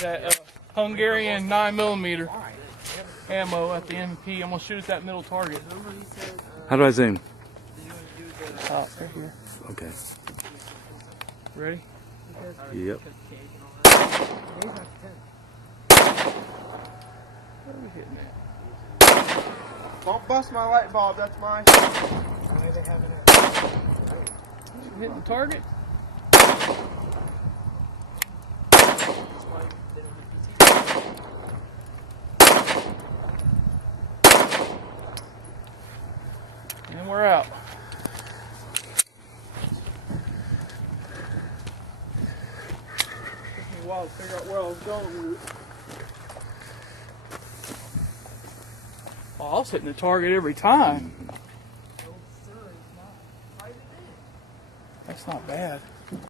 That Hungarian 9mm ammo at the MP. I'm gonna shoot at that middle target. How do I zoom? Right here. Okay. Ready? Yep. Where are we hitting at? Don't bust my light bulb, that's mine. Hitting the target? And we're out. Took me a while to figure out where I was going with it. Oh, I was hitting the target every time. That's not bad.